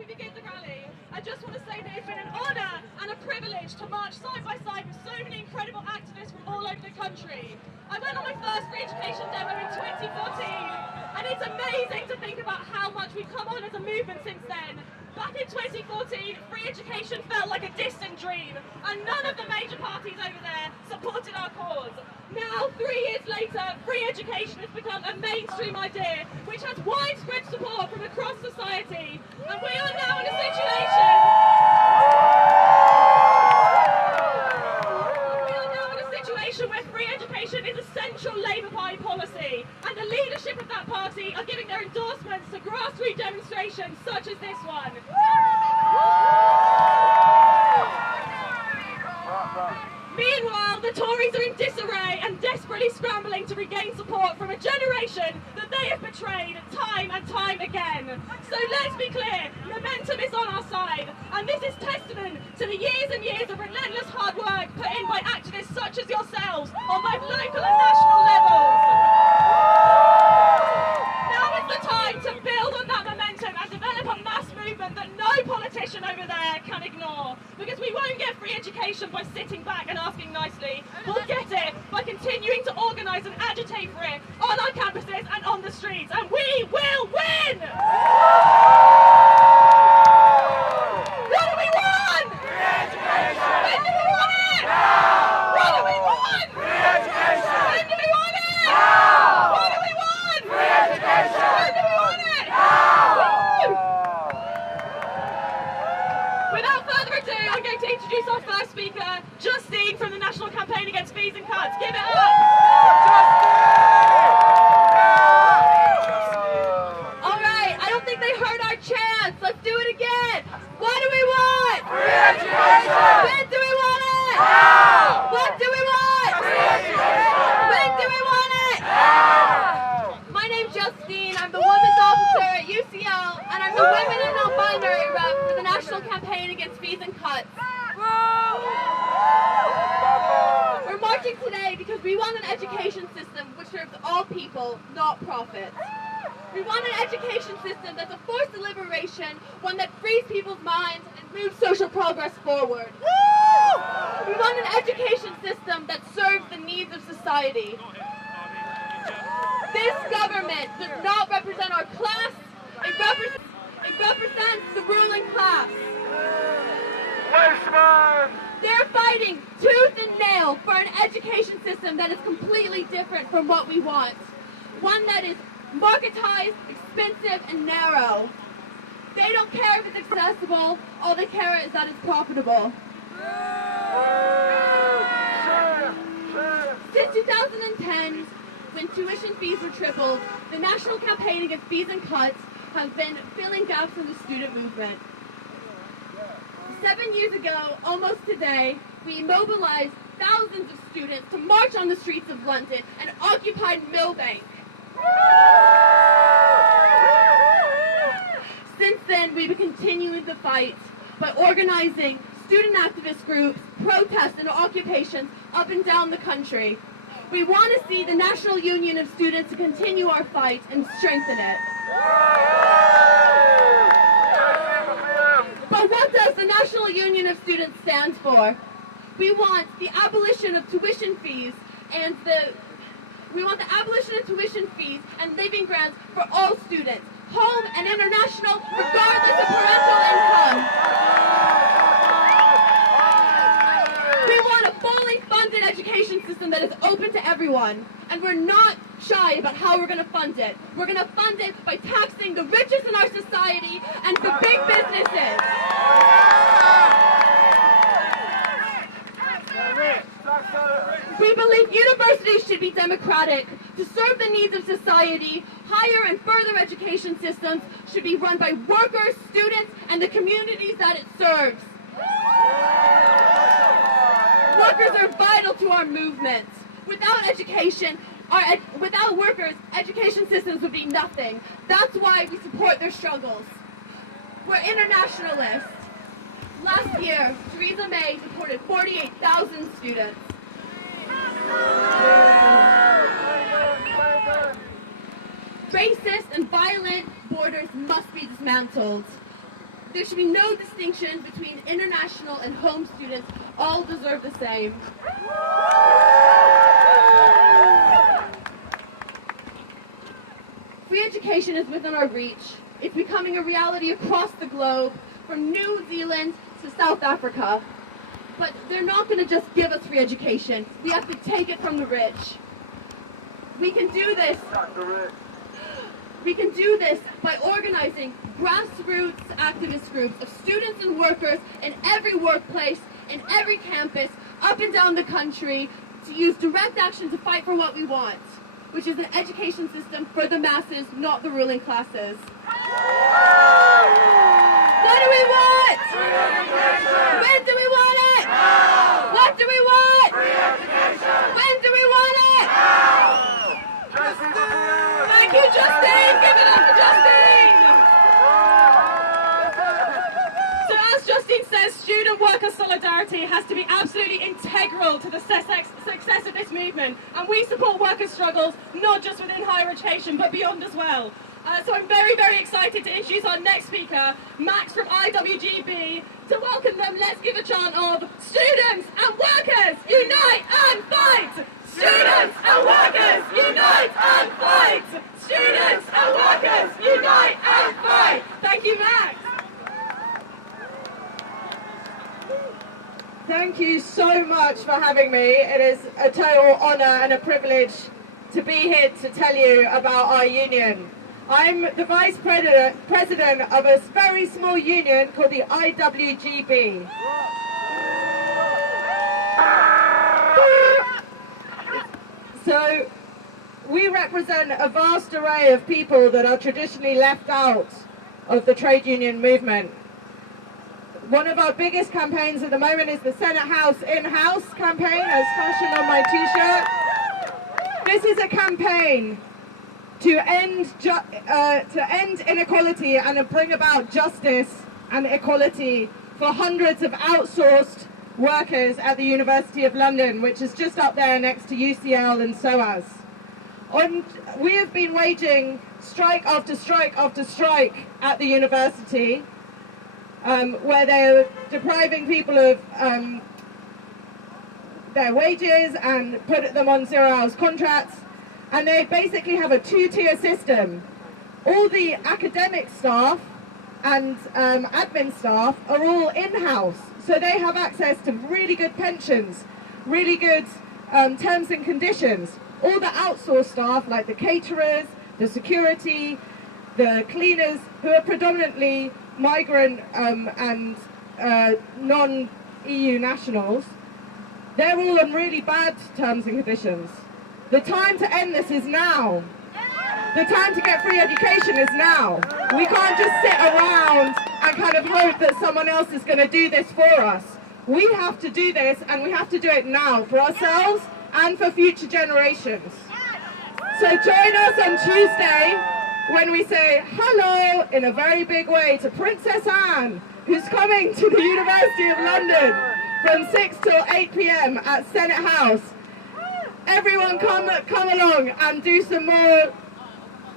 we begin the rally, I just want to say that it's been an honour and a privilege to march side by side with so many incredible activists from all over the country. I went on my first Free Education demo in 2014, and it's amazing to think about how much we've come on as a movement since then. Back in 2014, free education felt like a distant dream, and none of the major parties over there supported our cause. Now, 3 years later, free education has become a mainstream idea, which has widespread support from across society, and we are now in a situation... where free education is a central Labour Party policy, and the leadership of that party are giving their endorsements to grassroots demonstrations such as this one. Meanwhile, the Tories are in disarray and desperately scrambling to regain support from a generation that they have betrayed time and time again. So let's be clear, momentum is on our side, and this is testament to the years and years of relentless hard work put in by activists such as yourselves on both local and national levels. Now is the time to build on that momentum and develop a mass movement that no politician over there can ignore. Because we won't get free education by sitting back and asking nicely. We'll get it by continuing to organise and agitate for it on our campuses and on the streets, and we will win! What do we want? Free education! When do we want it? Now! What do we want? Free education! When do we want it? Now! What do we want? Free education! When do we want it? Now! Without further ado, I'm going to introduce our first speaker, Justine from the National Campaign Against Fees and Cuts. Give it up! Alright, I don't think they heard our chants. Let's do it again. What do we want? Free education! When do we want it? Now! What do we want? Free education! When do we want it? Now! My name's Justine. I'm the Women's Officer at UCL, and I'm the Women and Non-Binary Rep for the National Campaign Against Fees and Cuts. We're marching today because we want an education system which serves all people, not profits. We want an education system that's a forced deliberation, one that frees people's minds and moves social progress forward. We want an education system that serves the needs of society. This government does not represent our class, it represents the ruling class. They're fighting tooth and nail for an education system that is completely different from what we want. One that is marketized, expensive, and narrow. They don't care if it's accessible, all they care is that it's profitable. Since 2010, when tuition fees were tripled, the National Campaign Against Fees and Cuts has been filling gaps in the student movement. 7 years ago, almost today, we mobilized thousands of students to march on the streets of London and occupied Millbank. Since then, we've been continuing the fight by organizing student activist groups, protests, and occupations up and down the country. We want to see the National Union of Students to continue our fight and strengthen it. But what does the National Union of Students stand for? We want the abolition of tuition fees and living grants for all students, home and international, regardless of parental income. We want a fully funded education system that is open to everyone, and we're not shy about how we're going to fund it. We're going to fund it by taxing the richest in our society and the big businesses. We believe universities should be democratic. To serve the needs of society, higher and further education systems should be run by workers, students, and the communities that it serves. Workers are vital to our movement. Without education, without workers, education systems would be nothing. That's why we support their struggles. We're internationalists. Last year, Theresa May deported 48,000 students. Racist and violent borders must be dismantled. There should be no distinction between international and home students. All deserve the same. Free education is within our reach. It's becoming a reality across the globe, from New Zealand to South Africa. But they're not going to just give us free education. We have to take it from the rich. We can do this. We can do this by organizing grassroots activist groups of students and workers in every workplace, in every campus, up and down the country, to use direct action to fight for what we want, which is an education system for the masses, not the ruling classes. What do we want? When do we want it? What do we want? When do we want it? Thank you, Justine. Give it up for Justine. So as Justine says, student-worker solidarity has to be absolutely integral to the success of this movement. And we support workers' struggles, not just within higher education, but beyond as well. So I'm very, very excited to introduce our next speaker, Max from IWGB. To welcome them, let's give a chant of students and workers, unite and fight! Students and workers, unite and fight! Students and workers, unite and fight! Thank you, Max. Thank you so much for having me. It is a total honour and a privilege to be here to tell you about our union. I'm the Vice President of a very small union called the IWGB. So we represent a vast array of people that are traditionally left out of the trade union movement. One of our biggest campaigns at the moment is the Senate House in-house campaign, as fashioned on my t-shirt. This is a campaign to end inequality and bring about justice and equality for hundreds of outsourced workers at the University of London, which is just up there next to UCL and SOAS. We have been waging strike after strike after strike at the university, where they're depriving people of their wages and put them on 0-hours contracts. And they basically have a two-tier system. All the academic staff and admin staff are all in-house. So they have access to really good pensions, really good terms and conditions. All the outsourced staff, like the caterers, the security, the cleaners, who are predominantly migrant and non-EU nationals, they're all on really bad terms and conditions. The time to end this is now. The time to get free education is now. We can't just sit around and kind of hope that someone else is going to do this for us. We have to do this, and we have to do it now for ourselves and for future generations. So join us on Tuesday when we say hello in a very big way to Princess Anne, who's coming to the University of London from 6 till 8 p.m. at Senate House. Everyone come along and do some more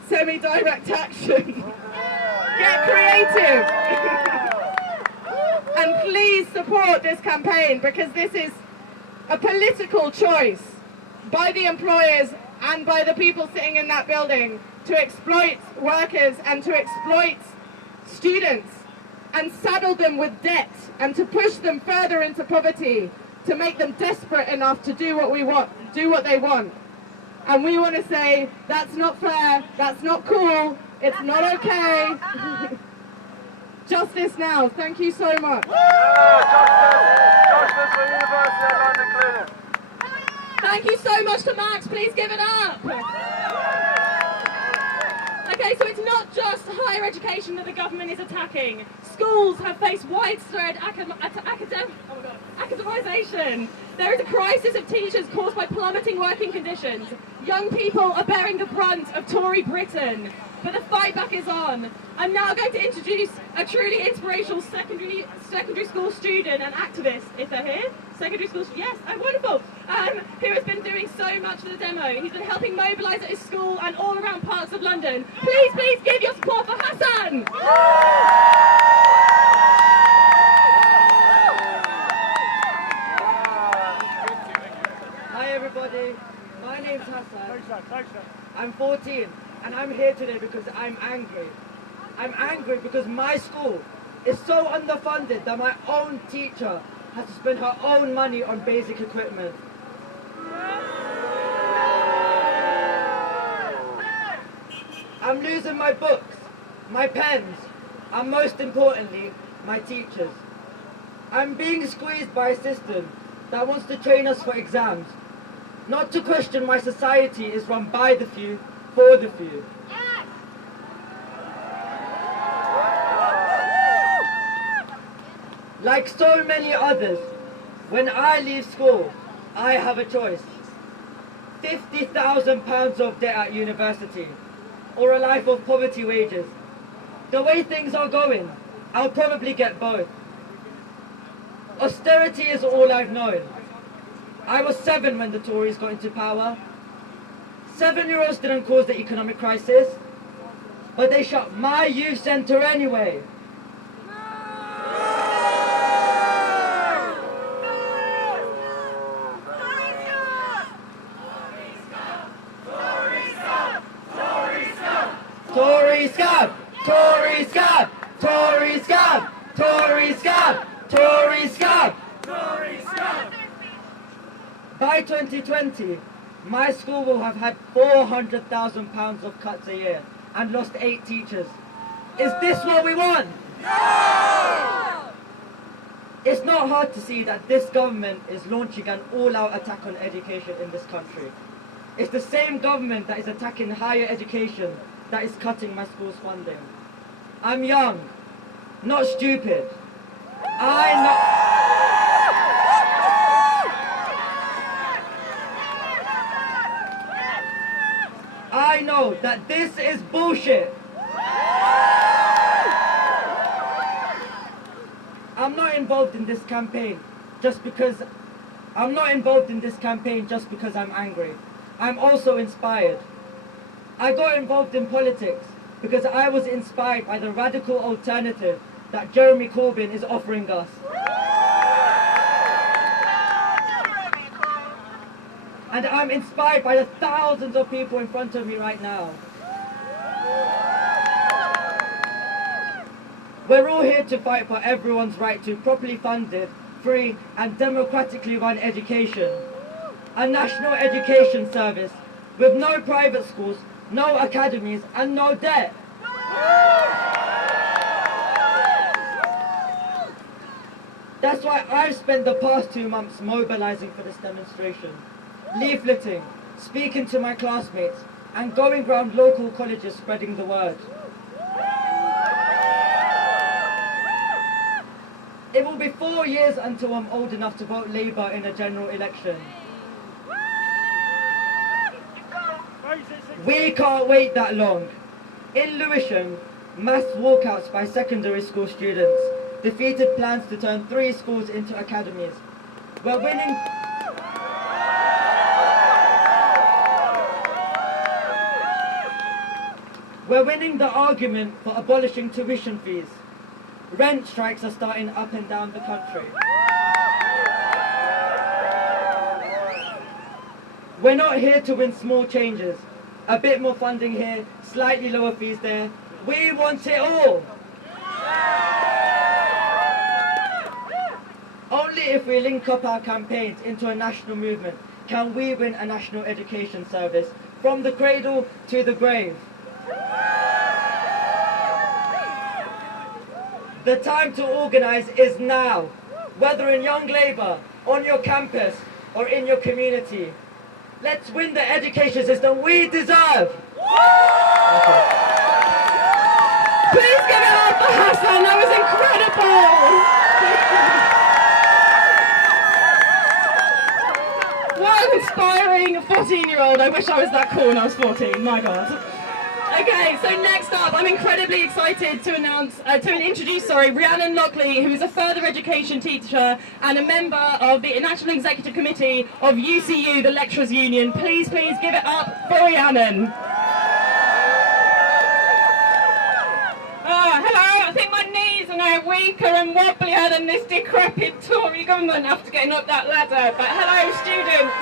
semi-direct action. Get creative. And please support this campaign, because this is a political choice by the employers and by the people sitting in that building to exploit workers and to exploit students and saddle them with debt and to push them further into poverty, to make them desperate enough to do what we want, do what they want. And we want to say, that's not fair, that's not cool, it's not okay. Justice now. Thank you so much. Justice for University of London Clinic. Thank you so much to Max. Please give it up. Okay, so it's not just higher education that the government is attacking. Schools have faced widespread academisation. There is a crisis of teachers caused by plummeting working conditions. Young people are bearing the brunt of Tory Britain, but the fight back is on. I'm now going to introduce a truly inspirational secondary school student and activist, if they're here. Secondary school, yes, oh wonderful, who has been doing so much for the demo. He's been helping mobilise at his school and all around parts of London. Please give your support for Hassan! 17 and I'm here today because I'm angry. I'm angry because my school is so underfunded that my own teacher has to spend her own money on basic equipment. I'm losing my books, my pens, and most importantly, my teachers. I'm being squeezed by a system that wants to train us for exams, not to question why society is run by the few, for the few. Like so many others, when I leave school, I have a choice. £50,000 of debt at university, or a life of poverty wages. The way things are going, I'll probably get both. Austerity is all I've known. I was 7 when the Tories got into power. 7-year-olds didn't cause the economic crisis, but they shut my youth centre anyway. Tory scab! Tory scab! Tory scab! Tory scab! Tory scab! Tory scab! By 2020, my school will have had £400,000 of cuts a year and lost 8 teachers. Is this what we want? No! It's not hard to see that this government is launching an all-out attack on education in this country. It's the same government that is attacking higher education that is cutting my school's funding. I'm young, not stupid. I know that this is bullshit. I'm not involved in this campaign just because I'm angry. I'm also inspired. I got involved in politics because I was inspired by the radical alternative that Jeremy Corbyn is offering us. And I'm inspired by the thousands of people in front of me right now. We're all here to fight for everyone's right to properly funded, free and democratically run education. A national education service with no private schools, no academies and no debt. That's why I've spent the past 2 months mobilizing for this demonstration, leafleting, speaking to my classmates and going around local colleges spreading the word. It will be 4 years until I'm old enough to vote Labour in a general election. We can't wait that long. In Lewisham, mass walkouts by secondary school students defeated plans to turn 3 schools into academies. We're winning the argument for abolishing tuition fees. Rent strikes are starting up and down the country. We're not here to win small changes. A bit more funding here, slightly lower fees there. We want it all. Only if we link up our campaigns into a national movement can we win a national education service from the cradle to the grave. The time to organise is now, whether in Young Labour, on your campus or in your community. Let's win the education system we deserve! Please give it up for Hassan, that was incredible! What an inspiring 14-year-old. I wish I was that cool when I was 14, my God. Okay, so next up, I'm incredibly excited to introduce Rhiannon Lockley, who is a further education teacher and a member of the National Executive Committee of UCU, the Lecturers Union. Please give it up for Rhiannon. Hello, I think my knees are now weaker and wobblier than this decrepit Tory government after getting up that ladder. But hello, students.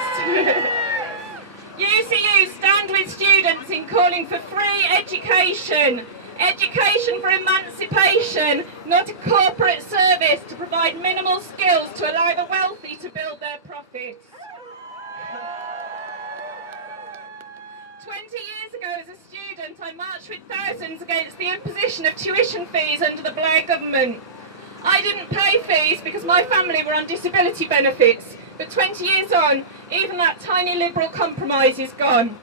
UCU, stand stand with students in calling for free education. Education for emancipation, not a corporate service to provide minimal skills to allow the wealthy to build their profits. 20 years ago as a student, I marched with thousands against the imposition of tuition fees under the Blair government. I didn't pay fees because my family were on disability benefits, but 20 years on, even that tiny liberal compromise is gone.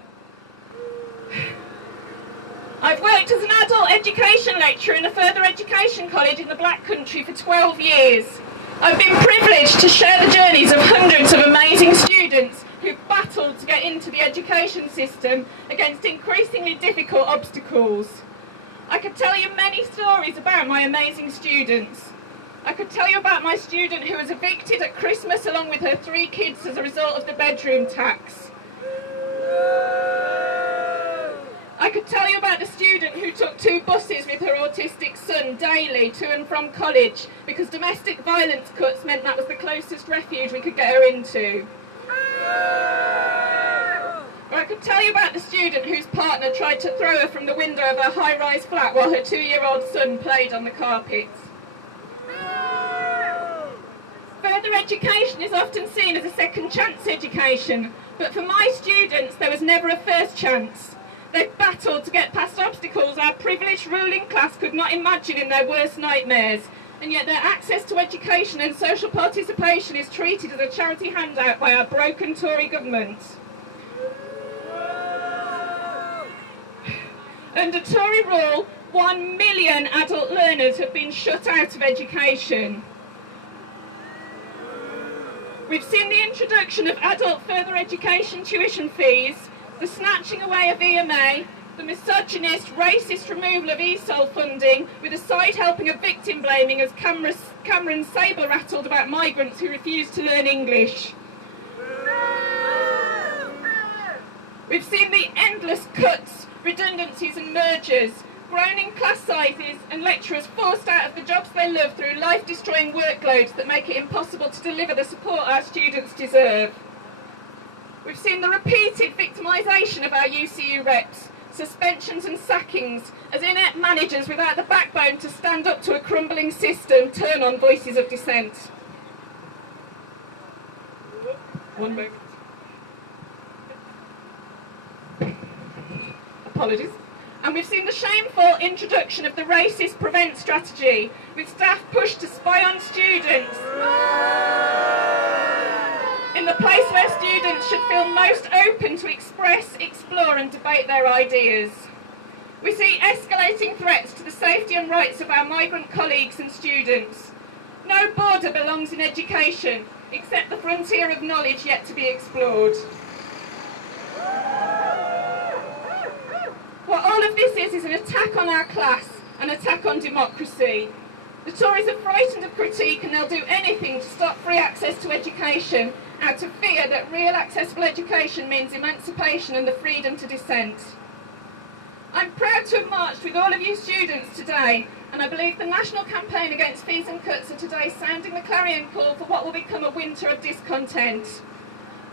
I've worked as an adult education lecturer in a further education college in the Black Country for 12 years. I've been privileged to share the journeys of hundreds of amazing students who've battled to get into the education system against increasingly difficult obstacles. I could tell you many stories about my amazing students. I could tell you about my student who was evicted at Christmas along with her 3 kids as a result of the bedroom tax. I could tell you about the student who took 2 buses with her autistic son daily to and from college because domestic violence cuts meant that was the closest refuge we could get her into. Or I could tell you about the student whose partner tried to throw her from the window of her high-rise flat while her 2-year-old son played on the carpets. Further education is often seen as a second chance education, but for my students there was never a first chance. They've battled to get past obstacles our privileged ruling class could not imagine in their worst nightmares, and yet their access to education and social participation is treated as a charity handout by our broken Tory government. Under Tory rule, 1 million adult learners have been shut out of education. We've seen the introduction of adult further education tuition fees, the snatching away of EMA, the misogynist, racist removal of ESOL funding, with a side helping of victim blaming as Cameron sabre-rattled about migrants who refuse to learn English. We've seen the endless cuts, redundancies and mergers, groaning class sizes and lecturers forced out of the jobs they love through life-destroying workloads that make it impossible to deliver the support our students deserve. We've seen the repeated victimisation of our UCU reps, suspensions and sackings, as inept managers without the backbone to stand up to a crumbling system turn on voices of dissent. One moment. Apologies. And we've seen the shameful introduction of the racist prevent strategy, with staff pushed to spy on students in the place where students should feel most open to express, explore and debate their ideas. We see escalating threats to the safety and rights of our migrant colleagues and students. No border belongs in education, except the frontier of knowledge yet to be explored. What all of this is an attack on our class, an attack on democracy. The Tories are frightened of critique and they'll do anything to stop free access to education out of fear that real accessible education means emancipation and the freedom to dissent. I'm proud to have marched with all of you students today, and I believe the national campaign against fees and cuts are today sounding the clarion call for what will become a winter of discontent.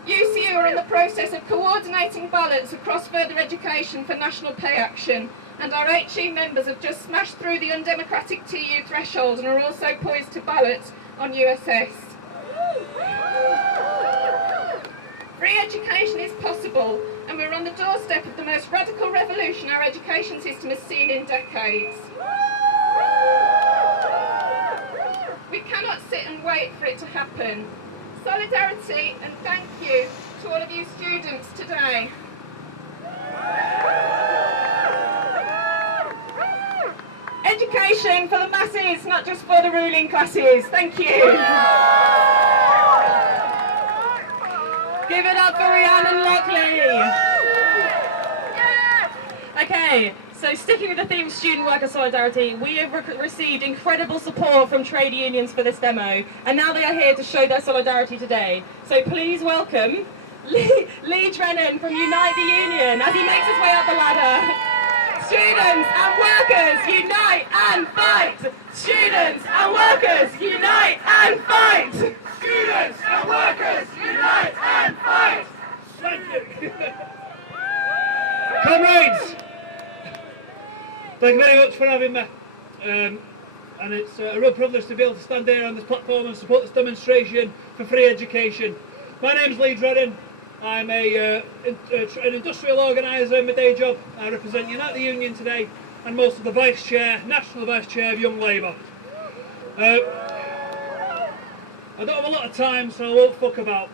UCU are in the process of coordinating ballots across further education for national pay action, and our HE members have just smashed through the undemocratic TU threshold and are also poised to ballot on USS. Free education is possible, and we're on the doorstep of the most radical revolution our education system has seen in decades. We cannot sit and wait for it to happen. Solidarity and thank you to all of you students today. Education for the masses, not just for the ruling classes. Thank you. Give it up for Rhiannon Lockley. Okay, so sticking with the theme of student worker solidarity, we have received incredible support from trade unions for this demo, and now they are here to show their solidarity today. So please welcome Lee Drennan from Unite the Union as he makes his way up the ladder. Students and workers, unite and fight! Students and workers, unite and fight! Students and workers, unite and fight! Thank you. Comrades, thank you very much for having me. And it's a real privilege to be able to stand here on this platform and support this demonstration for free education. My name's Lee Dredden. I'm an industrial organiser in my day job. I represent Unite the Union today and most of the Vice Chair, National Vice Chair of Young Labour. I don't have a lot of time, so I won't fuck about.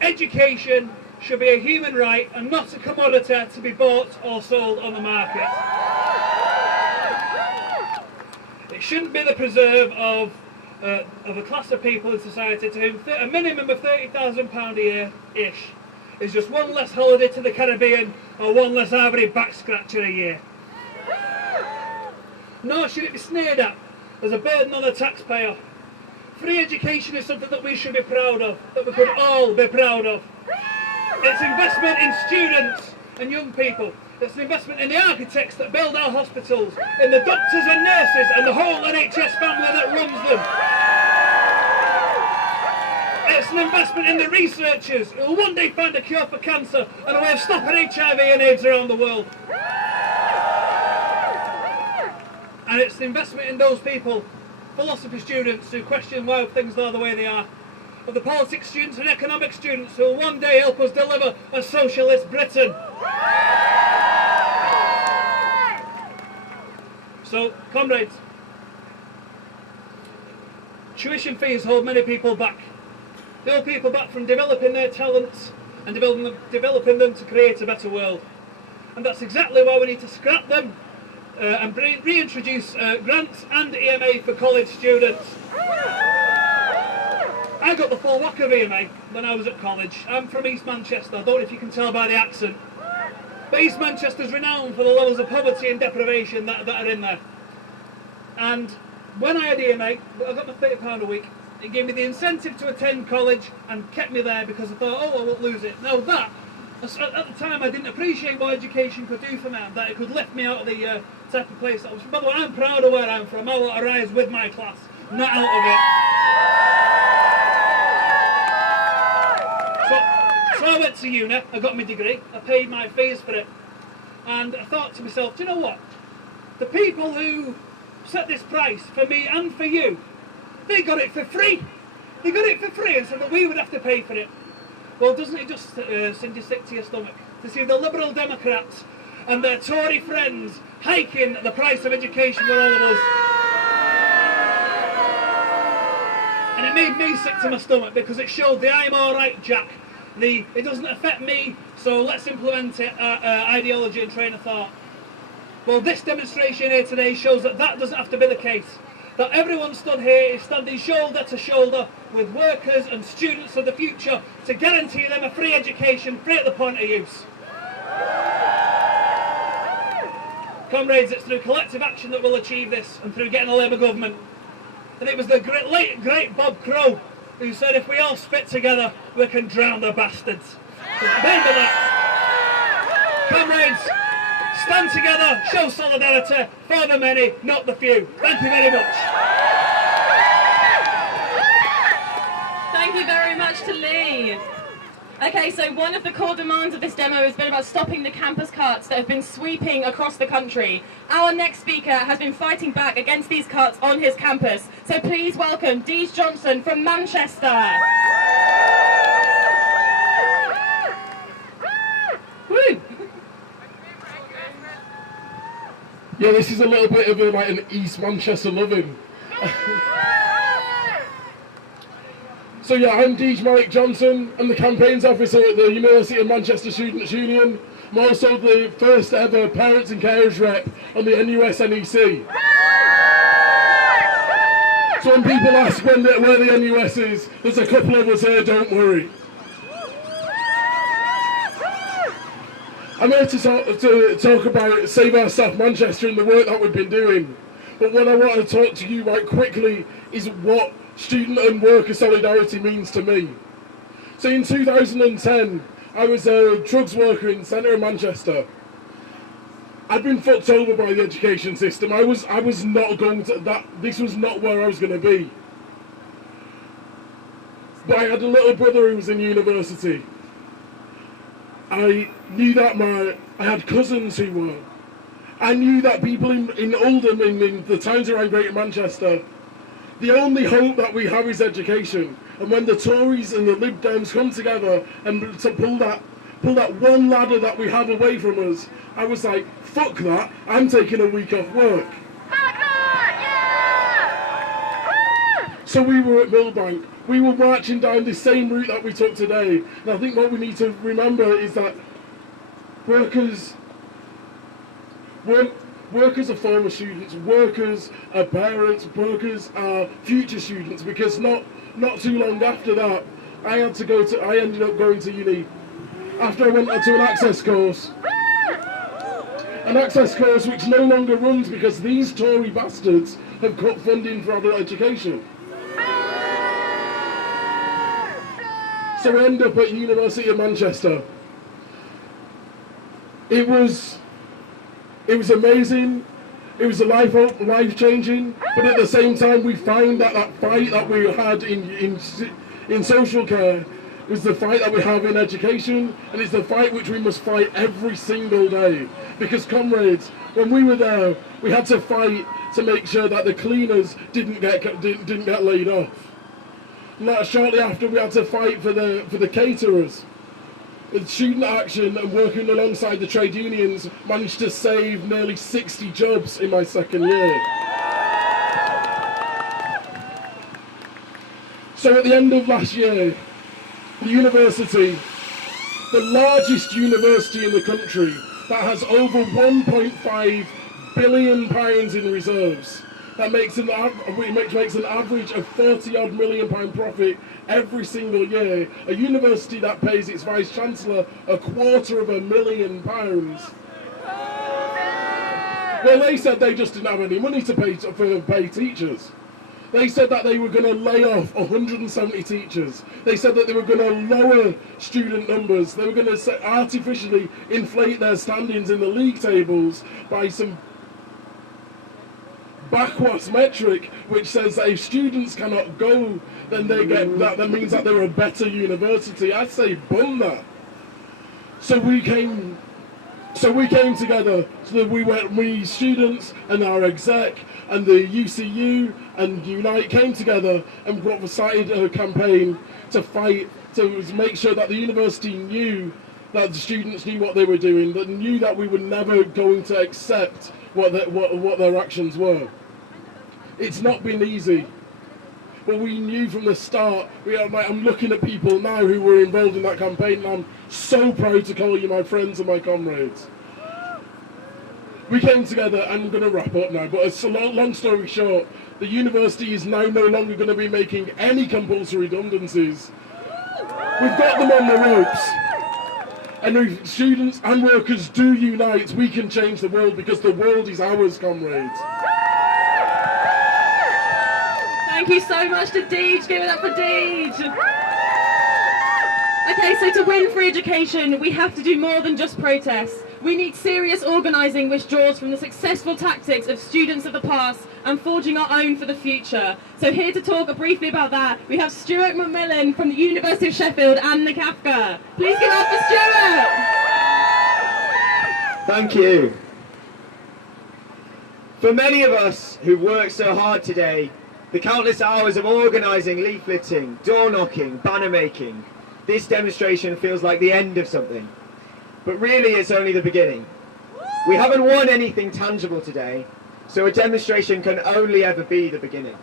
Education should be a human right and not a commodity to be bought or sold on the market. It shouldn't be the preserve of a class of people in society to whom a minimum of £30,000 a year-ish is just one less holiday to the Caribbean or one less Ivory back scratcher a year. Nor should it be sneered at as a burden on the taxpayer. Free education is something that we should be proud of, that we could all be proud of. It's investment in students and young people. It's an investment in the architects that build our hospitals, in the doctors and nurses and the whole NHS family that runs them. It's an investment in the researchers who will one day find a cure for cancer and a way of stopping HIV and AIDS around the world. And it's an investment in those people, philosophy students who question why things are the way they are, of the politics students and economics students who will one day help us deliver a socialist Britain. So, comrades, tuition fees hold many people back. They hold people back from developing their talents and developing them to create a better world. And that's exactly why we need to scrap them and reintroduce grants and EMA for college students. I got the full whack of EMA when I was at college. I'm from East Manchester, I don't know if you can tell by the accent. But East Manchester's renowned for the levels of poverty and deprivation that are in there. And when I had EMA, I got my £30 a week. It gave me the incentive to attend college and kept me there because I thought, oh, I won't lose it. Now that, at the time I didn't appreciate what education could do for me, that it could lift me out of the type of place that I was from. By the way, I'm proud of where I'm from. I want to rise with my class, not out of it. So I went to uni, I got my degree, I paid my fees for it, and I thought to myself, do you know what? The people who set this price for me and for you, they got it for free. They got it for free and said that we would have to pay for it. Well, doesn't it just send you sick to your stomach to see the Liberal Democrats and their Tory friends hiking the price of education for all of us? And it made me sick to my stomach because it showed the I'm alright Jack. It doesn't affect me, so let's implement it, ideology and train of thought. Well, this demonstration here today shows that that doesn't have to be the case. That everyone stood here is standing shoulder to shoulder with workers and students of the future to guarantee them a free education, free at the point of use. Comrades, it's through collective action that we'll achieve this, and through getting a Labour government. And it was the great Bob Crow who said if we all spit together, we can drown the bastards. Remember that. Comrades, stand together, show solidarity for the many, not the few. Thank you very much. Thank you very much to Lee. Okay, so one of the core demands of this demo has been about stopping the campus carts that have been sweeping across the country. Our next speaker has been fighting back against these carts on his campus. So please welcome Deej Johnson from Manchester. Woo! Yeah, this is a little bit of an East Manchester loving. So yeah, I'm Deej Johnson. I'm the campaigns officer at the University of Manchester Students' Union. I'm also the first ever parents and carers rep on the NUS-NEC. So when people ask where the NUS is, there's a couple of us here, don't worry. I'm here to talk about Save Our South Manchester and the work that we've been doing. But what I want to talk to you about quickly is what student and worker solidarity means to me. So in 2010, I was a drugs worker in the centre of Manchester. I'd been fucked over by the education system. I was not going to this was not where I was going to be. But I had a little brother who was in university. I knew that I had cousins who were. I knew that people in Oldham, in the towns around Greater Manchester, the only hope that we have is education. And when the Tories and the Lib Dems come together and to pull that one ladder that we have away from us, I was like, fuck that, I'm taking a week off work. So we were at Millbank. We were marching down the same route that we took today. And I think what we need to remember is that workers are former students, workers are parents, workers are future students, because not too long after that, I ended up going to uni. After I went to an access course which no longer runs because these Tory bastards have cut funding for adult education. So I ended up at University of Manchester. It was amazing. It was life-changing. But at the same time, we found that fight that we had in social care was the fight that we have in education, and it's the fight which we must fight every single day. Because, comrades, when we were there, we had to fight to make sure that the cleaners didn't get laid off. And shortly after, we had to fight for the caterers. With student action and working alongside the trade unions, managed to save nearly 60 jobs in my second year. So at the end of last year, the university, the largest university in the country, that has over £1.5 billion in reserves, that makes an average of £30-odd million profit every single year, a university that pays its Vice-Chancellor £250,000. Well, they said they just didn't have any money to pay teachers. They said that they were going to lay off 170 teachers. They said that they were going to lower student numbers. They were going to artificially inflate their standings in the league tables by some backwards metric which says that if students cannot go, then that means that they're a better university. I say bum that. So we came together, so that we students and our exec and the UCU and Unite came together and started a campaign to fight, to make sure that the university knew that the students knew what they were doing, that knew that we were never going to accept what their actions were. It's not been easy, but we knew from the start. I'm looking at people now who were involved in that campaign, and I'm so proud to call you my friends and my comrades. We came together, and I'm going to wrap up now, but it's a long story short, the university is now no longer going to be making any compulsory redundancies. We've got them on the ropes. And if students and workers do unite, we can change the world, because the world is ours, comrades. Thank you so much to Deej. Give it up for Deej. Okay, so to win free education, we have to do more than just protests. We need serious organising which draws from the successful tactics of students of the past and forging our own for the future. So here to talk briefly about that, we have Stuart McMillan from the University of Sheffield and NCAFC. Please give it up for Stuart. Thank you. For many of us who've worked so hard today, the countless hours of organising, leafleting, door knocking, banner making, this demonstration feels like the end of something. But really it's only the beginning. We haven't won anything tangible today, so a demonstration can only ever be the beginning.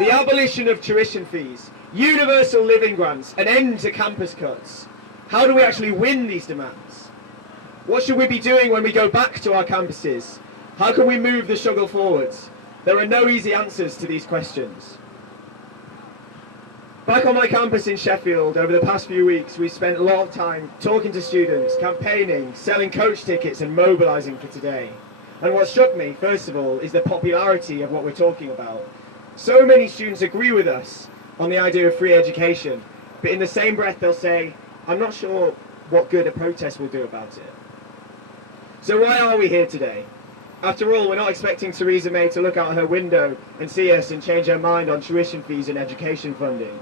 The abolition of tuition fees, universal living grants, an end to campus cuts. How do we actually win these demands? What should we be doing when we go back to our campuses? How can we move the struggle forwards? There are no easy answers to these questions. Back on my campus in Sheffield, over the past few weeks, we've spent a lot of time talking to students, campaigning, selling coach tickets and mobilising for today. And what struck me, first of all, is the popularity of what we're talking about. So many students agree with us on the idea of free education, but in the same breath they'll say, I'm not sure what good a protest will do about it. So why are we here today? After all, we're not expecting Theresa May to look out her window and see us and change her mind on tuition fees and education funding.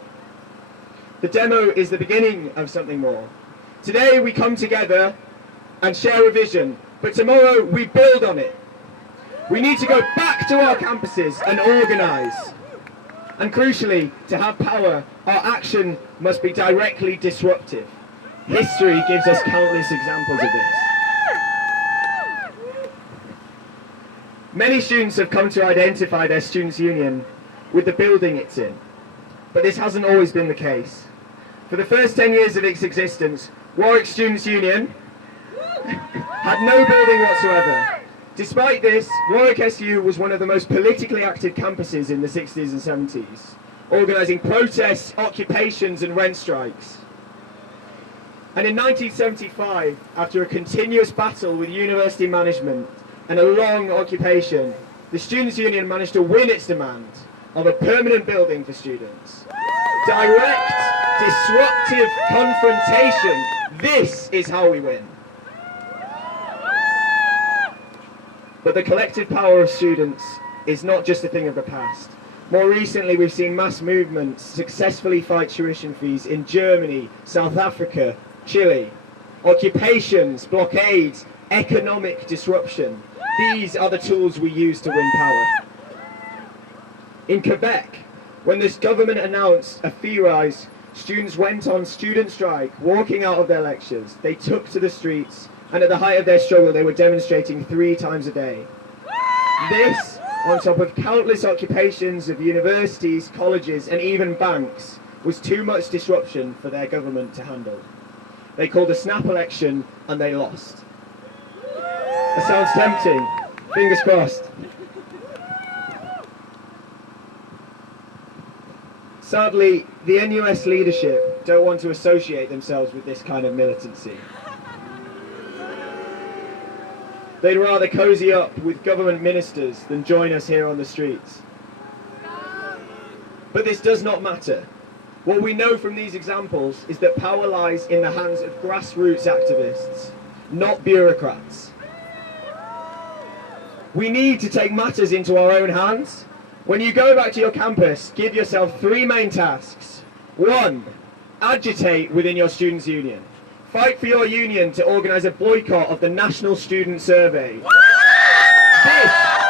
The demo is the beginning of something more. Today we come together and share a vision, but tomorrow we build on it. We need to go back to our campuses and organise. And crucially, to have power, our action must be directly disruptive. History gives us countless examples of this. Many students have come to identify their students' union with the building it's in, but this hasn't always been the case. For the first 10 years of its existence, Warwick Students' Union had no building whatsoever. Despite this, Warwick SU was one of the most politically active campuses in the 60s and 70s, organising protests, occupations and rent strikes. And in 1975, after a continuous battle with university management and a long occupation, the Students' Union managed to win its demand of a permanent building for students. Direct, disruptive confrontation. This is how we win. But the collective power of students is not just a thing of the past. More recently, we've seen mass movements successfully fight tuition fees in Germany, South Africa, Chile. Occupations, blockades, economic disruption. These are the tools we use to win power. In Quebec, when this government announced a fee rise, students went on student strike, walking out of their lectures. They took to the streets, and at the height of their struggle, they were demonstrating 3 times a day. This, on top of countless occupations of universities, colleges, and even banks, was too much disruption for their government to handle. They called a snap election, and they lost. That sounds tempting. Fingers crossed. Sadly, the NUS leadership don't want to associate themselves with this kind of militancy. They'd rather cozy up with government ministers than join us here on the streets. But this does not matter. What we know from these examples is that power lies in the hands of grassroots activists, not bureaucrats. We need to take matters into our own hands. When you go back to your campus, give yourself 3 main tasks. 1, agitate within your students' union. Fight for your union to organise a boycott of the National Student Survey. This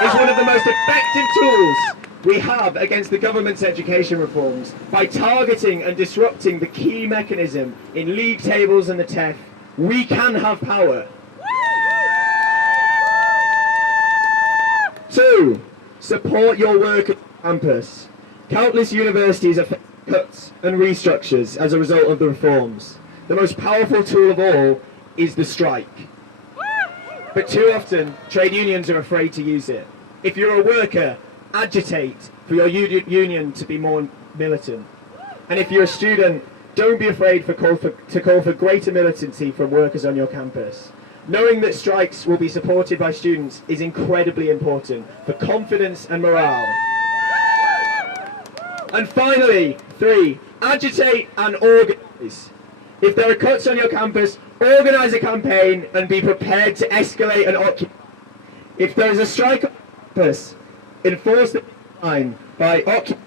is one of the most effective tools we have against the government's education reforms. By targeting and disrupting the key mechanism in league tables and the TEF, we can have power. 2, support your work at campus. Countless universities are facing cuts and restructures as a result of the reforms. The most powerful tool of all is the strike. But too often, trade unions are afraid to use it. If you're a worker, agitate for your union to be more militant. And if you're a student, don't be afraid to call for greater militancy from workers on your campus. Knowing that strikes will be supported by students is incredibly important for confidence and morale. And finally, 3, agitate and organise. If there are cuts on your campus, organise a campaign and be prepared to escalate and occupy. If there is a strike on campus, enforce the line by occupying.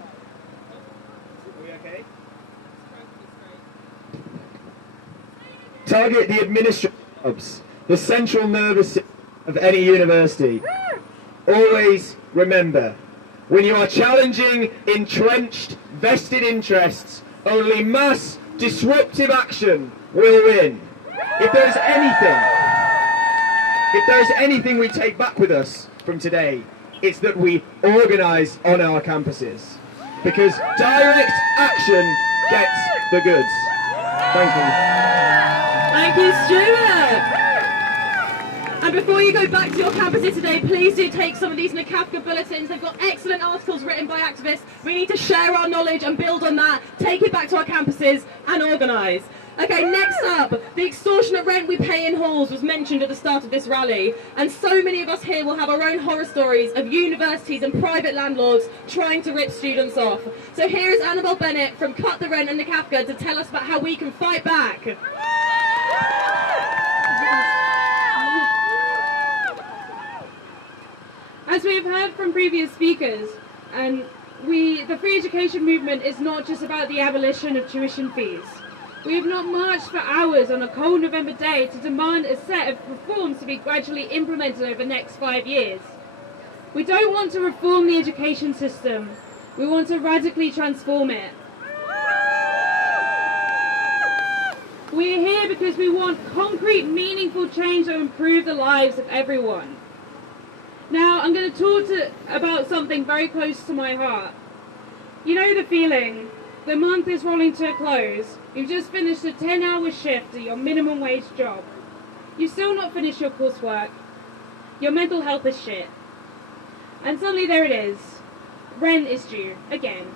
Target the administrative hubs, the central nervous system of any university. Always remember, when you are challenging entrenched, vested interests, only mass, disruptive action will win. If there is anything we take back with us from today, it's that we organise on our campuses. Because direct action gets the goods. Thank you. Thank you, Stuart. And before you go back to your campuses today, please do take some of these NCAFC bulletins. They've got excellent articles written by activists. We need to share our knowledge and build on that, take it back to our campuses and organise. Okay, next up, the extortionate rent we pay in halls was mentioned at the start of this rally, and so many of us here will have our own horror stories of universities and private landlords trying to rip students off. So here is Annabelle Bennett from Cut the Rent and NCAFC to tell us about how we can fight back. As we have heard from previous speakers, the free education movement is not just about the abolition of tuition fees. We have not marched for hours on a cold November day to demand a set of reforms to be gradually implemented over the next 5 years. We don't want to reform the education system. We want to radically transform it. We're here because we want concrete, meaningful change that will improve the lives of everyone. Now, I'm going to talk about something very close to my heart. You know the feeling. The month is rolling to a close. You've just finished a 10-hour shift at your minimum wage job. You've still not finished your coursework. Your mental health is shit. And suddenly there it is. Rent is due, again.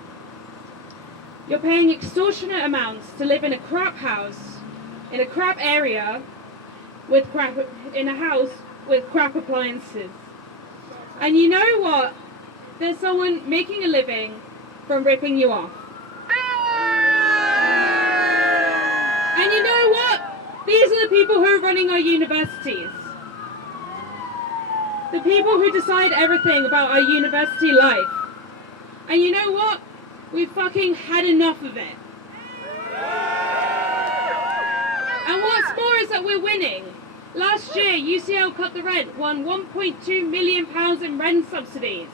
You're paying extortionate amounts to live in a crap house, in a crap area, in a house with crap appliances. And you know what? There's someone making a living from ripping you off. And you know what? These are the people who are running our universities. The people who decide everything about our university life. And you know what? We've fucking had enough of it. And what's more is that we're winning. Last year, UCL Cut the Rent won £1.2 million in rent subsidies.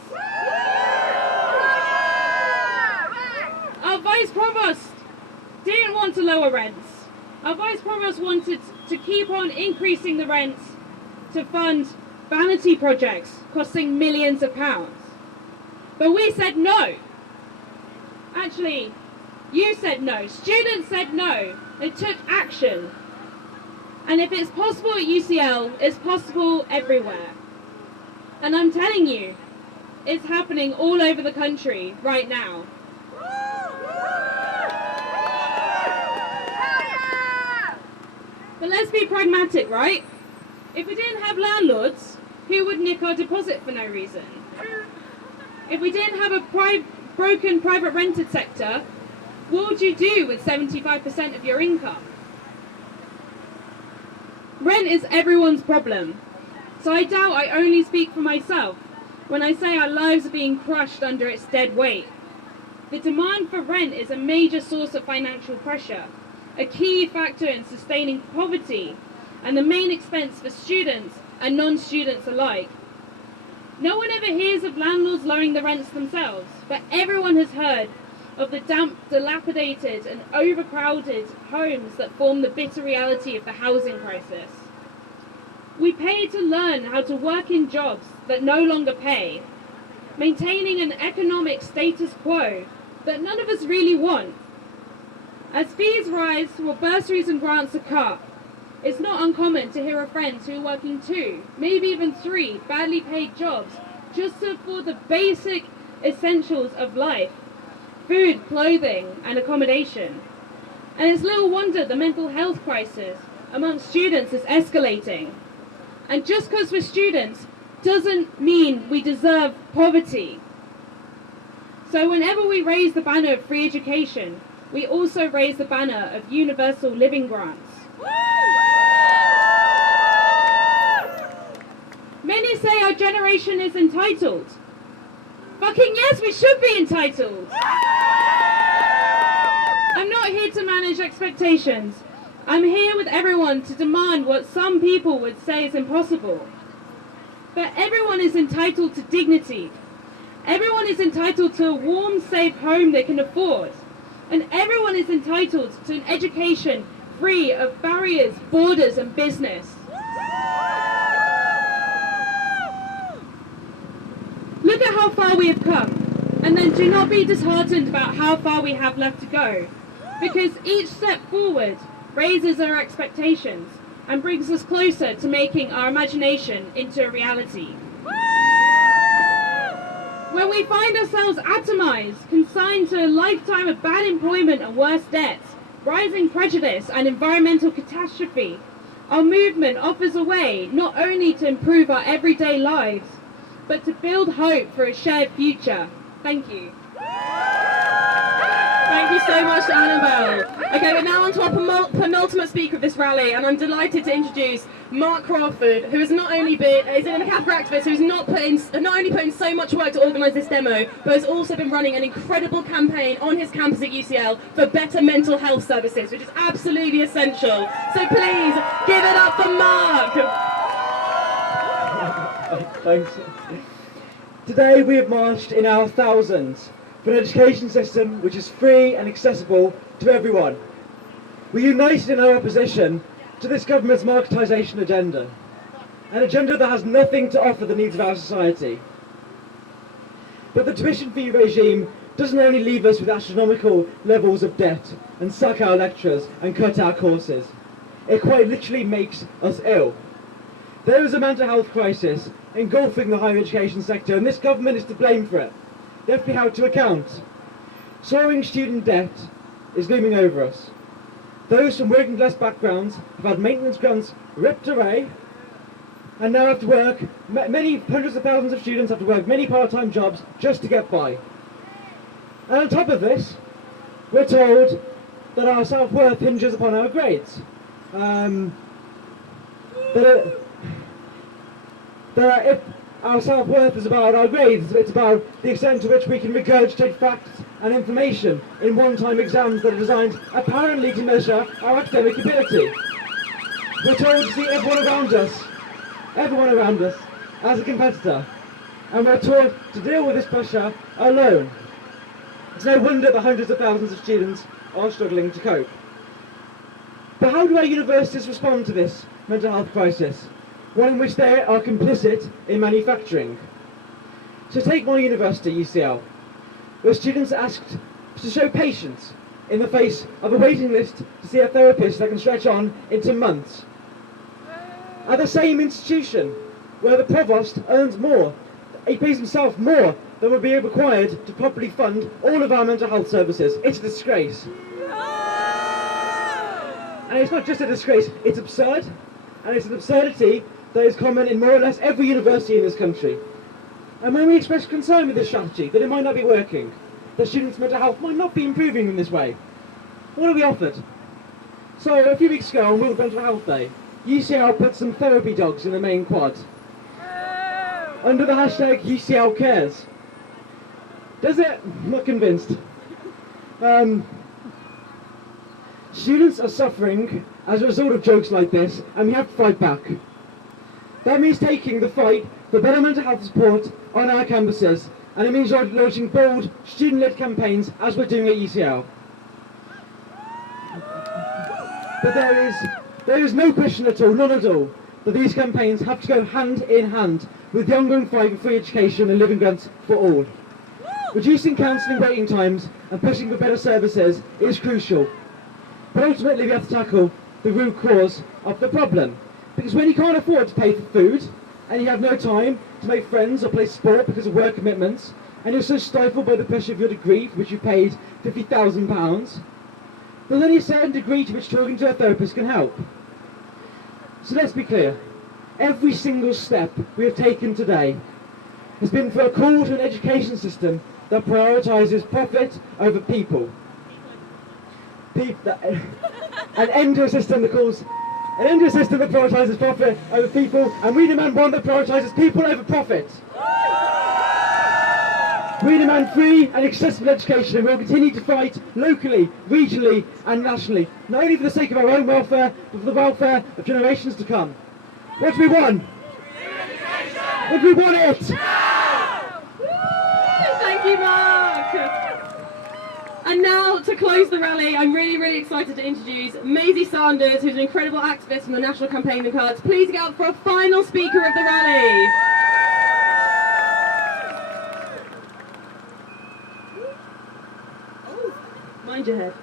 Our Vice Provost didn't want to lower rents. Our Vice Provost wanted to keep on increasing the rents to fund vanity projects costing millions of pounds. But we said no. Actually, you said no. Students said no. They took action. And if it's possible at UCL, it's possible everywhere. And I'm telling you, it's happening all over the country right now. But let's be pragmatic, right? If we didn't have landlords, who would nick our deposit for no reason? If we didn't have a broken private rented sector, what would you do with 75% of your income? Rent is everyone's problem. So I doubt I only speak for myself when I say our lives are being crushed under its dead weight. The demand for rent is a major source of financial pressure, a key factor in sustaining poverty, and the main expense for students and non-students alike. No one ever hears of landlords lowering the rents themselves, but everyone has heard of the damp, dilapidated and overcrowded homes that form the bitter reality of the housing crisis. We pay to learn how to work in jobs that no longer pay, maintaining an economic status quo that none of us really want. As fees rise while bursaries and grants are cut, it's not uncommon to hear of friends who are working 2, maybe even 3 badly paid jobs just to afford the basic essentials of life: food, clothing, and accommodation. And it's little wonder the mental health crisis among students is escalating. And just because we're students doesn't mean we deserve poverty. So whenever we raise the banner of free education, we also raise the banner of universal living grants. Many say our generation is entitled. Fucking yes, we should be entitled. I'm not here to manage expectations. I'm here with everyone to demand what some people would say is impossible. But everyone is entitled to dignity. Everyone is entitled to a warm, safe home they can afford. And everyone is entitled to an education free of barriers, borders, and business. Look at how far we have come, and then do not be disheartened about how far we have left to go, because each step forward raises our expectations and brings us closer to making our imagination into a reality. When we find ourselves atomized, consigned to a lifetime of bad employment and worse debts, rising prejudice and environmental catastrophe, our movement offers a way not only to improve our everyday lives, but to build hope for a shared future. Thank you. Thank you so much to Annabelle. Okay, we're now on to our penultimate speaker of this rally, and I'm delighted to introduce Mark Crawford, who has not only been is an NCAFC activist who's not only put in so much work to organise this demo, but has also been running an incredible campaign on his campus at UCL for better mental health services, which is absolutely essential. So please give it up for Mark. Thanks. Today we have marched in our thousands for an education system which is free and accessible to everyone. We're united in our opposition to this government's marketisation agenda, an agenda that has nothing to offer the needs of our society. But the tuition fee regime doesn't only leave us with astronomical levels of debt and suck our lecturers and cut our courses, it quite literally makes us ill. There is a mental health crisis engulfing the higher education sector, and this government is to blame for it. They have to be held to account. Soaring student debt is looming over us. Those from working class backgrounds have had maintenance grants ripped away and now have to work, many hundreds of thousands of students have to work many part-time jobs just to get by. And on top of this, we're told that our self-worth hinges upon our grades. That if our self-worth is about our grades, it's about the extent to which we can regurgitate facts and information in one-time exams that are designed apparently to measure our academic ability. We're told to see everyone around us as a competitor, and we're taught to deal with this pressure alone. It's no wonder that hundreds of thousands of students are struggling to cope. But how do our universities respond to this mental health crisis? One in which they are complicit in manufacturing. So take my university, UCL, where students are asked to show patience in the face of a waiting list to see a therapist that can stretch on into months. At the same institution, where the provost earns more, he pays himself more than would be required to properly fund all of our mental health services. It's a disgrace. And it's not just a disgrace, it's absurd, and it's an absurdity that is common in more or less every university in this country. And when we express concern with this strategy, that it might not be working, that students' mental health might not be improving in this way, what are we offered? So a few weeks ago on World Mental Health Day, UCL put some therapy dogs in the main quad, under the hashtag UCL Cares. Does it? I'm not convinced. Students are suffering as a result of jokes like this, and we have to fight back. That means taking the fight for better mental health support on our campuses, and it means launching bold, student-led campaigns as we're doing at UCL. But there is no question at all, none at all, that these campaigns have to go hand in hand with the ongoing fight for free education and living grants for all. Reducing counselling waiting times and pushing for better services is crucial. But ultimately we have to tackle the root cause of the problem. Because when you can't afford to pay for food, and you have no time to make friends or play sport because of work commitments, and you're so stifled by the pressure of your degree for which you paid £50,000, there's only a certain degree to which talking to a therapist can help. So let's be clear. Every single step we have taken today has been for a call to an education system that prioritises profit over people. An end to a system that prioritises profit over people, and we demand one that prioritises people over profit. We demand free and accessible education, and we'll continue to fight locally, regionally and nationally, not only for the sake of our own welfare, but for the welfare of generations to come. What do we want? What do we want it? Thank you, Mark. And now, to close the rally, I'm really excited to introduce Maisie Sanders, who's an incredible activist from the National Campaign and Cards. Please get up for a final speaker of the rally. Oh, mind your head.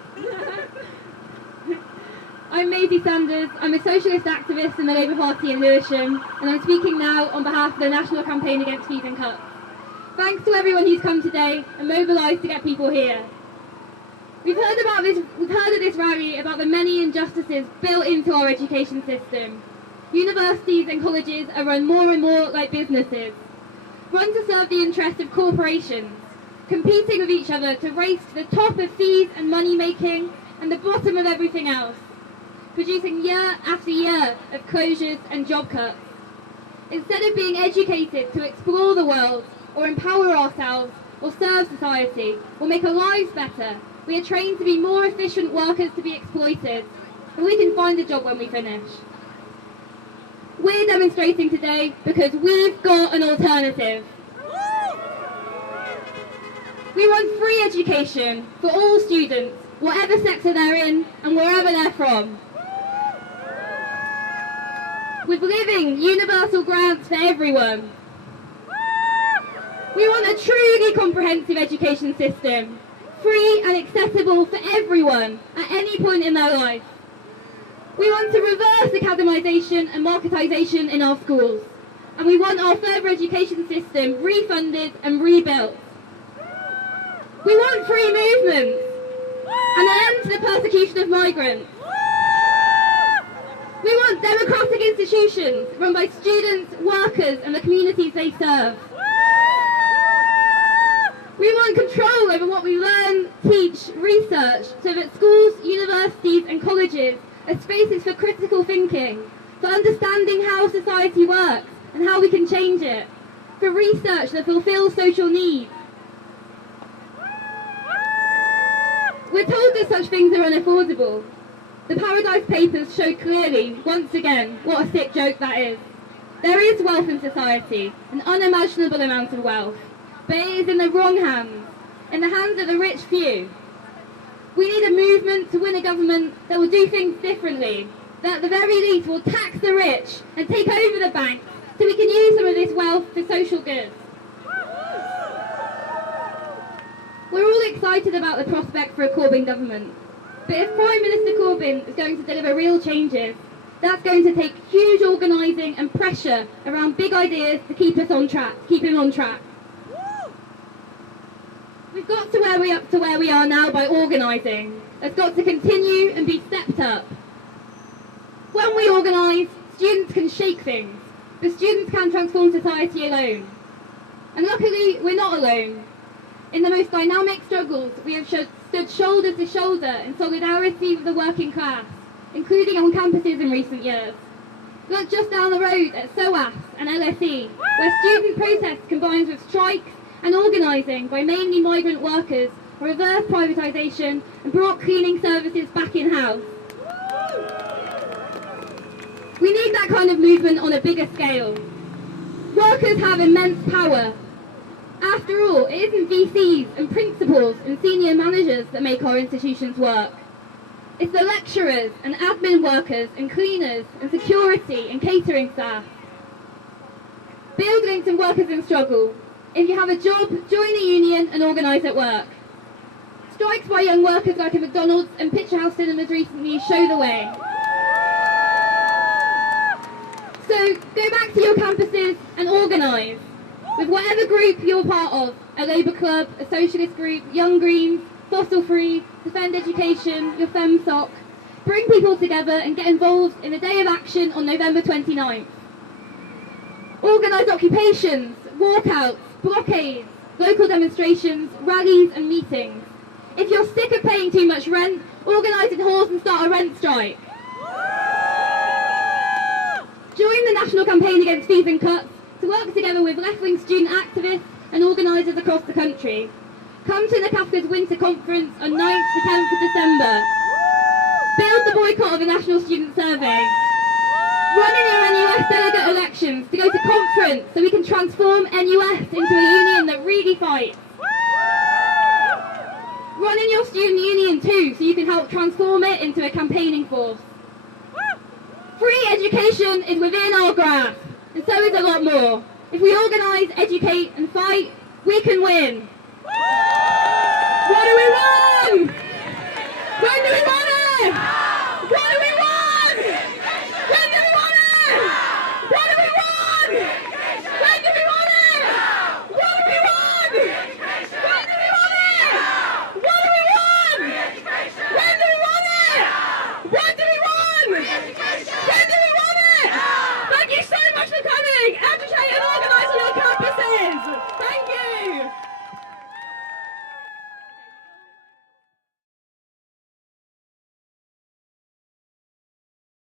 I'm Maisie Sanders. I'm a socialist activist in the Labour Party in Lewisham, and I'm speaking now on behalf of the National Campaign Against Fees and Cuts. Thanks to everyone who's come today and mobilised to get people here. We've heard at this rally about the many injustices built into our education system. Universities and colleges are run more and more like businesses, run to serve the interests of corporations, competing with each other to race to the top of fees and money making and the bottom of everything else, producing year after year of closures and job cuts. Instead of being educated to explore the world or empower ourselves or serve society or make our lives better, we are trained to be more efficient workers to be exploited, and we can find a job when we finish. We're demonstrating today because we've got an alternative. We want free education for all students, whatever sector they're in and wherever they're from. With living universal grants for everyone. We want a truly comprehensive education system, free and accessible for everyone at any point in their life. We want to reverse academisation and marketisation in our schools, and we want our further education system refunded and rebuilt. We want free movement and an end to the persecution of migrants. We want democratic institutions run by students, workers and the communities they serve. We want control over what we learn, teach, research, so that schools, universities and colleges are spaces for critical thinking, for understanding how society works and how we can change it, for research that fulfills social needs. We're told that such things are unaffordable. The Paradise Papers show clearly, once again, what a sick joke that is. There is wealth in society, an unimaginable amount of wealth, but it is in the wrong hands, in the hands of the rich few. We need a movement to win a government that will do things differently, that at the very least will tax the rich and take over the banks so we can use some of this wealth for social good. We're all excited about the prospect for a Corbyn government, but if Prime Minister Corbyn is going to deliver real changes, that's going to take huge organising and pressure around big ideas to keep us on track, keep him on track. We've got to where we are now by organising. It's got to continue and be stepped up. When we organise, students can shake things, but students can transform society alone. And luckily, we're not alone. In the most dynamic struggles, we have stood shoulder to shoulder in solidarity with the working class, including on campuses in recent years. Look just down the road at SOAS and LSE, where student protests combined with strikes and organising by mainly migrant workers reversed privatisation and brought cleaning services back in-house. We need that kind of movement on a bigger scale. Workers have immense power. After all, it isn't VCs and principals and senior managers that make our institutions work. It's the lecturers and admin workers and cleaners and security and catering staff. Build links and workers in struggle. If you have a job, join a union and organise at work. Strikes by young workers like at McDonald's and Picture House Cinemas recently show the way. So go back to your campuses and organise. With whatever group you're part of, a Labour Club, a Socialist group, Young Greens, Fossil Free, Defend Education, your FemSoc, bring people together and get involved in a day of action on November 29th. Organise occupations, walkouts, blockades, local demonstrations, rallies and meetings. If you're sick of paying too much rent, organise in halls and start a rent strike. Join the national campaign against fees and cuts to work together with left-wing student activists and organisers across the country. Come to NCAFC's Winter Conference on 9th to 10th of December. Build the boycott of a national student survey. Run in your NUS delegate elections to go to conference so we can transform NUS into a union that really fights. Run in your student union too so you can help transform it into a campaigning force. Free education is within our grasp, and so is a lot more. If we organise, educate and fight, we can win. What do we want? When do we want it? What do we want? When do we want it? What do we want? When do we want it? What do we want? When do we want it? What do we want? When do we want it? What do we want? When do we want it? Thank you so much for coming. Educate and